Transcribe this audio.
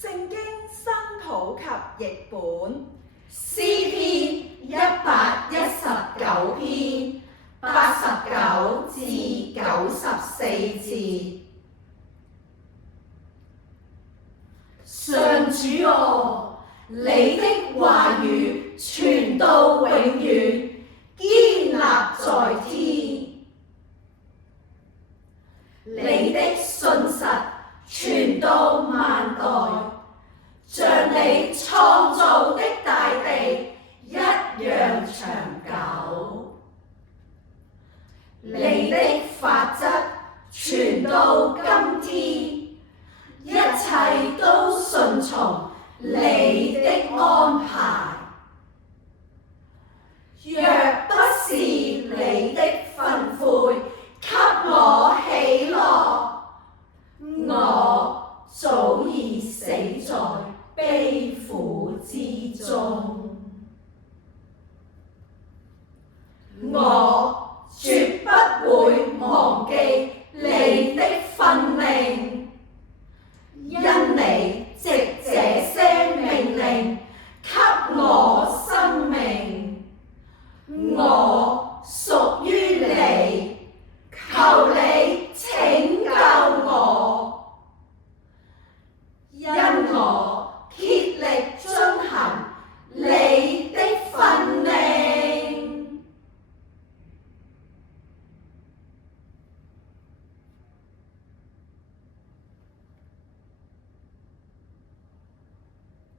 聖經新普及譯本，詩篇119篇89至94節。上主啊，你的話語傳到永遠，堅立在天。你的信實傳到萬代，像你創造的大地一樣長久。你的法則傳到今天，一切都順從你的安排。若不是你的訓誨給我喜樂，我早已死在悲苦之中。我絕不會忘記你的訓令，因你藉這些命令給我生命。我